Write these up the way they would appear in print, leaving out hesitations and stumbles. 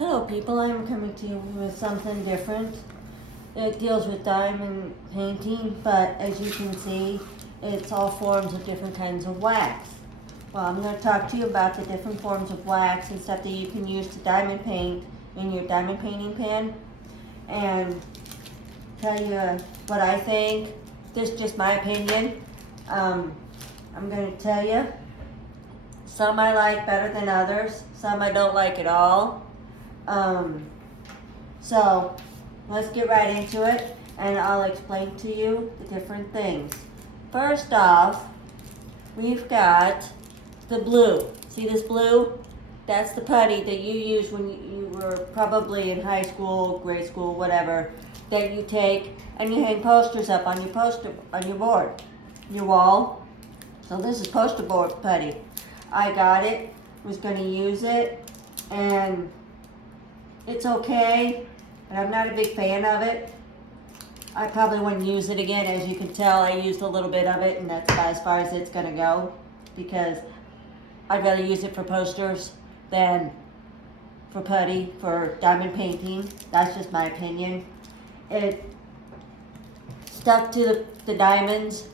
Hello people, I'm coming to you with something different. It deals with diamond painting, but as you can see, it's all forms of different kinds of wax. Well, I'm going to talk to you about the different forms of wax and stuff that you can use to diamond paint in your diamond painting pen, and tell you what I think. This is just my opinion. I'm going to tell you, some I like better than others, some I don't like at all. So let's get right into it, and I'll explain to you the different things. First off, we've got the blue. See this blue? That's the putty that you use when you were probably in high school, grade school, whatever, that you take and you hang posters up on your board, your wall. So this is poster board putty. I got it, was going to use it, and it's okay, and I'm not a big fan of it. I probably wouldn't use it again. As you can tell, I used a little bit of it, and that's about as far as it's going to go, because I'd rather use it for posters than for putty, for diamond painting. That's just my opinion. It stuck to the diamonds,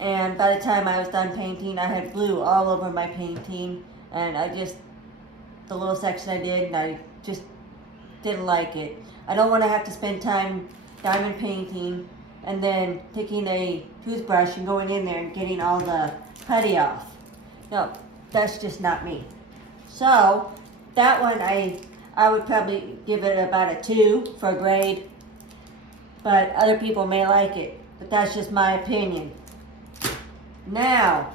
and by the time I was done painting, I had glue all over my painting, and the little section I did, and I just didn't like it. I don't want to have to spend time diamond painting and then taking a toothbrush and going in there and getting all the putty off. No, that's just not me. So that one I would probably give it about a 2 for a grade, but other people may like it, but that's just my opinion. Now,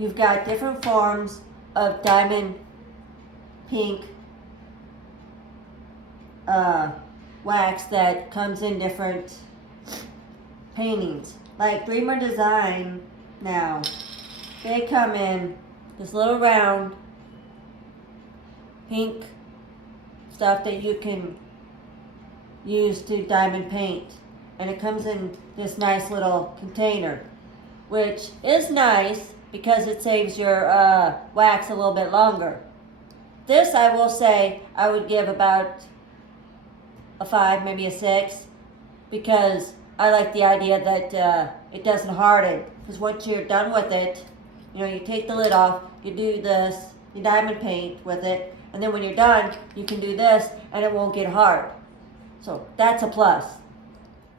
you've got different forms of diamond pink wax that comes in different paintings. Like Dreamer Design now, they come in this little round pink stuff that you can use to diamond paint. And it comes in this nice little container, which is nice because it saves your wax a little bit longer. This, I will say, I would give about a 5, maybe a 6, because I like the idea that it doesn't harden. Because once you're done with it, you take the lid off, you do this, you diamond paint with it, and then when you're done, you can do this, and it won't get hard. So that's a plus.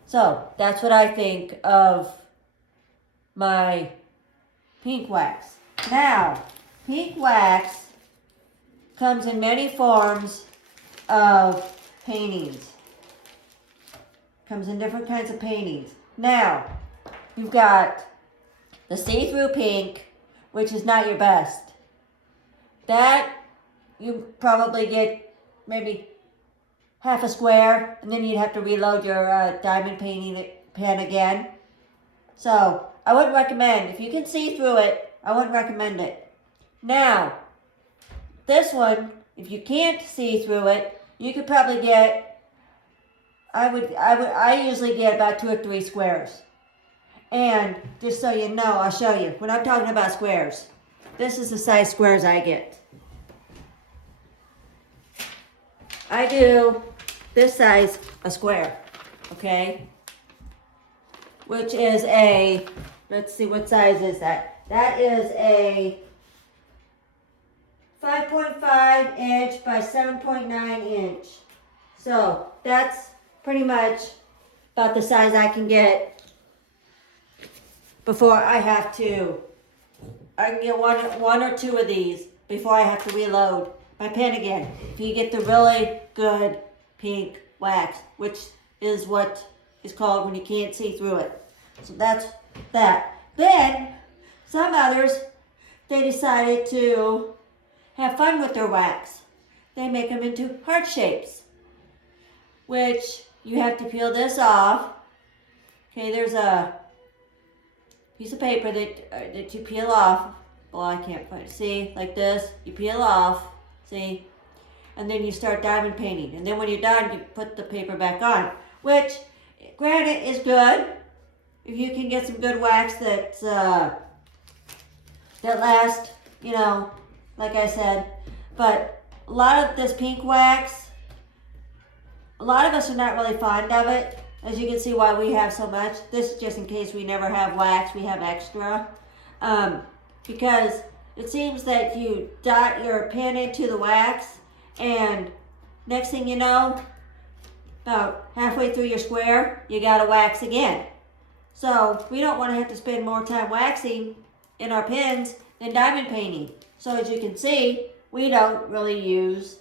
So that's what I think of my pink wax. Now, pink wax comes in many forms of paintings. Comes in different kinds of paintings. Now, you've got the see-through pink, which is not your best. That you probably get maybe half a square, and then you'd have to reload your diamond painting pen again. So I wouldn't recommend. If you can see through it, I wouldn't recommend it. Now, this one, if you can't see through it, you could probably get, I usually get about 2 or 3 squares. And just so you know, I'll show you. When I'm talking about squares, this is the size squares I get. I do this size a square, okay? Which is let's see, what size is that? That is a 5.5 inch by 7.9 inch. So that's pretty much about the size I can get before I can get one or 2 of these before I have to reload my pen again. If you get the really good pink wax, which is what is called when you can't see through it. So that's that. Then some others, they decided to have fun with their wax. They make them into heart shapes, which you have to peel this off. Okay, there's a piece of paper that you peel off. Well, I can't find it. See, like this, you peel off, see, and then you start diamond painting. And then when you're done, you put the paper back on, which, granted, is good. If you can get some good wax that lasts, like I said. But a lot of this pink wax, a lot of us are not really fond of it. As you can see why we have so much. This is just in case we never have wax, we have extra. Because it seems that you dot your pen into the wax and next thing you know, about halfway through your square, you gotta wax again. So we don't want to have to spend more time waxing in our pens than diamond painting. So as you can see, we don't really use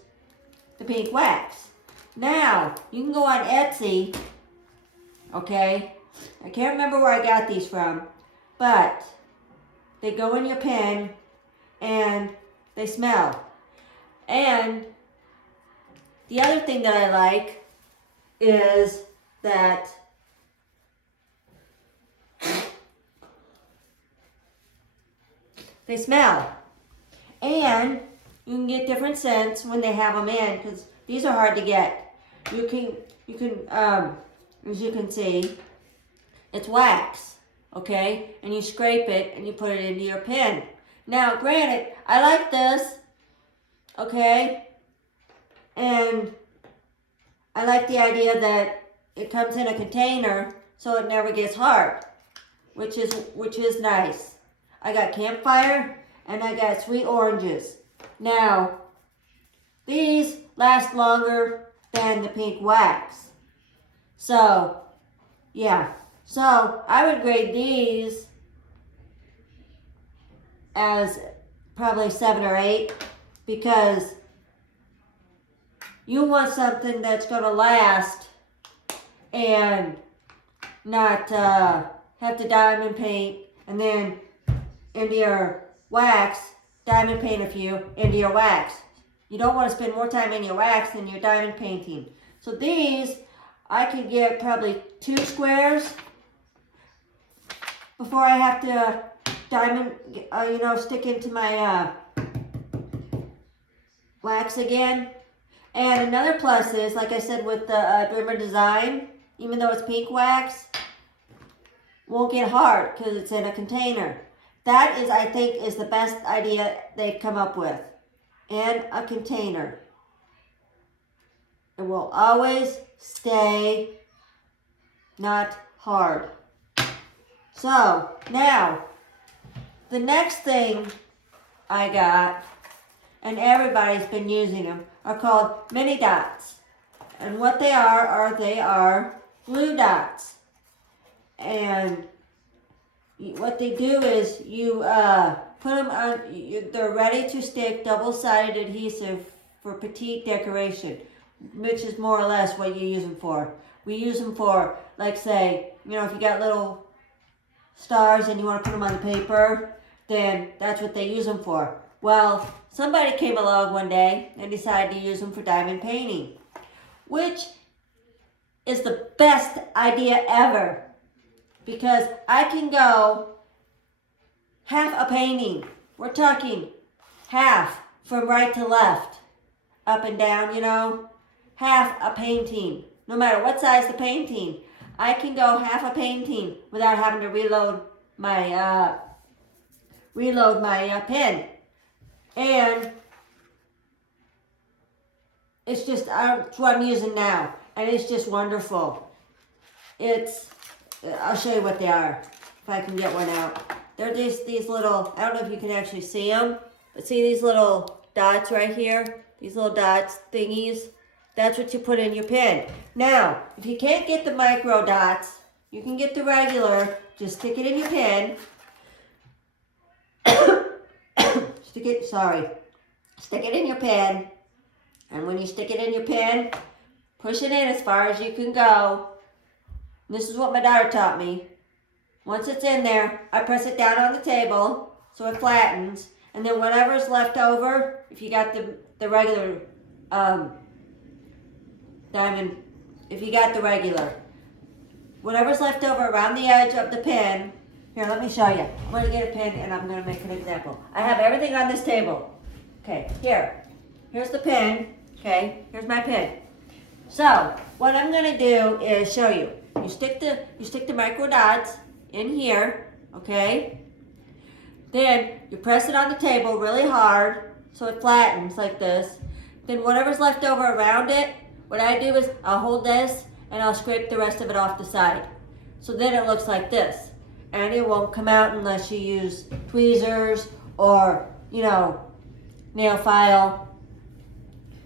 the pink wax. Now, you can go on Etsy, okay? I can't remember where I got these from, but they go in your pen and they smell. And the other thing that I like is that they smell. And you can get different scents when they have them in, because these are hard to get. You can, as you can see, it's wax, okay? And you scrape it and you put it into your pen. Now, granted, I like this, okay? And I like the idea that it comes in a container so it never gets hard, which is nice. I got campfire and I got sweet oranges. Now, these last longer than the pink wax. So, yeah. So, I would grade these as probably 7 or 8 because you want something that's going to last and not have to diamond paint and then into your wax, diamond paint a few into your wax. You don't want to spend more time in your wax than your diamond painting. So these, I can get probably 2 squares before I have to diamond, stick into my wax again. And another plus is, like I said with the Dreamer Design, even though it's pink wax, won't get hard because it's in a container. That is, I think, is the best idea they've come up with. In a container. It will always stay not hard. So, now, the next thing I got, and everybody's been using them, are called mini dots. And what they are glue dots. And what they do is you put them on, they're ready to stick double-sided adhesive for petite decoration, which is more or less what you use them for. We use them for, like say, if you got little stars and you want to put them on the paper, then that's what they use them for. Well, somebody came along one day and decided to use them for diamond painting, which is the best idea ever. Because I can go half a painting. We're talking half from right to left, up and down, half a painting. No matter what size the painting, I can go half a painting without having to reload my pen. And it's just, it's what I'm using now. And it's just wonderful. I'll show you what they are, if I can get one out. They're these little, I don't know if you can actually see them, but see these little dots right here? These little dots, thingies? That's what you put in your pen. Now, if you can't get the micro dots, you can get the regular, just stick it in your pen. Stick it in your pen, and when you stick it in your pen, push it in as far as you can go. This is what my daughter taught me. Once it's in there, I press it down on the table so it flattens. And then whatever's left over, if you got the regular diamond, if you got the regular, whatever's left over around the edge of the pen, here, let me show you. I'm going to get a pen and I'm going to make an example. I have everything on this table. Okay, here's the pen. Okay, here's my pen. So, what I'm going to do is show you. You stick the micro dots in here, okay? Then you press it on the table really hard so it flattens like this. then whatever's left over around it, what I do is I'll hold this and I'll scrape the rest of it off the side. So then it looks like this. And it won't come out unless you use tweezers or, nail file.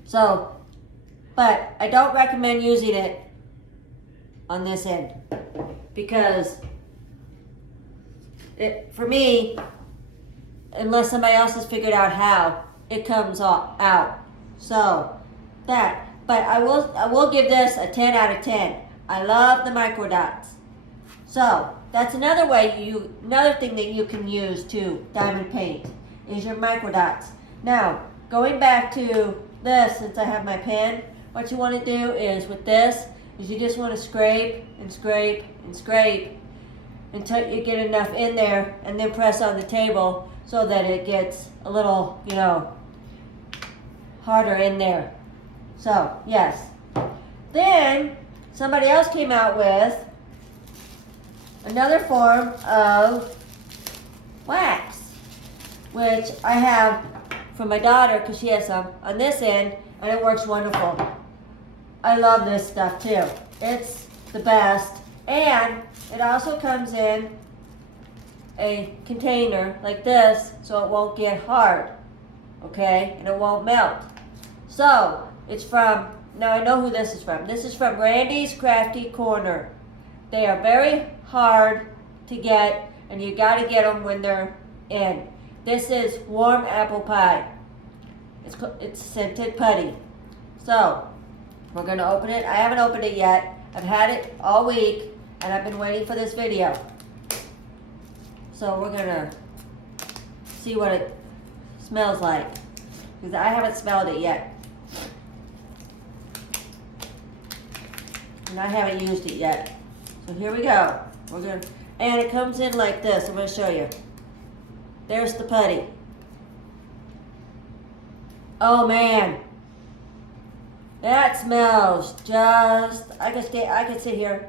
So, but I don't recommend using it on this end because for me, unless somebody else has figured out how, it comes out. So that, but I will give this a 10 out of 10. I love the micro dots. So that's another thing that you can use to diamond paint is your micro dots. Now, going back to this, since I have my pen, what you want to do is with this, is you just want to scrape and scrape and scrape until you get enough in there, and then press on the table so that it gets a little, harder in there. So, yes. Then, somebody else came out with another form of wax, which I have for my daughter because she has some on this end, and it works wonderful. I love this stuff too. It's the best. And it also comes in a container like this so it won't get hard, okay? And it won't melt. So, it's from, now I know who this is from. This is from Randy's Crafty Corner. They are very hard to get, and you got to get them when they're in. This is warm apple pie. It's scented putty. So, we're going to open it. I haven't opened it yet. I've had it all week, and I've been waiting for this video. So, we're going to see what it smells like, because I haven't smelled it yet. And I haven't used it yet. So here we go. And it comes in like this. I'm going to show you. There's the putty. Oh man, that smells just. I could sit here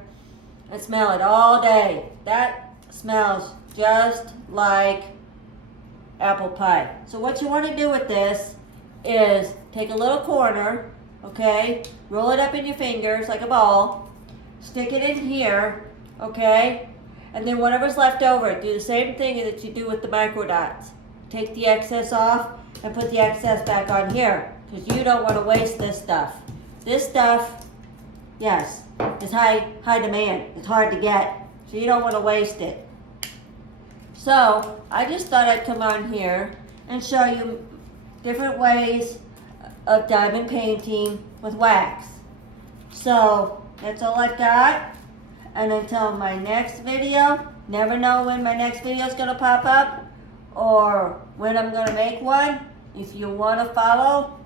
and smell it all day. That smells just like apple pie. So what you want to do with this is take a little corner, okay, roll it up in your fingers like a ball, stick it in here, okay, and then whatever's left over, do the same thing that you do with the micro dots. Take the excess off and put the excess back on here, because you don't want to waste this stuff. This stuff, yes, is high demand. It's hard to get, so you don't want to waste it. So I just thought I'd come on here and show you different ways of diamond painting with wax. So that's all I've got. And until my next video, never know when my next video is going to pop up or when I'm going to make one. If you want to follow,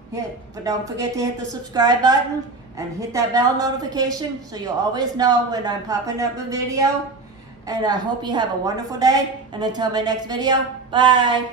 but don't forget to hit the subscribe button and hit that bell notification so you'll always know when I'm popping up a video. And I hope you have a wonderful day. And until my next video, bye.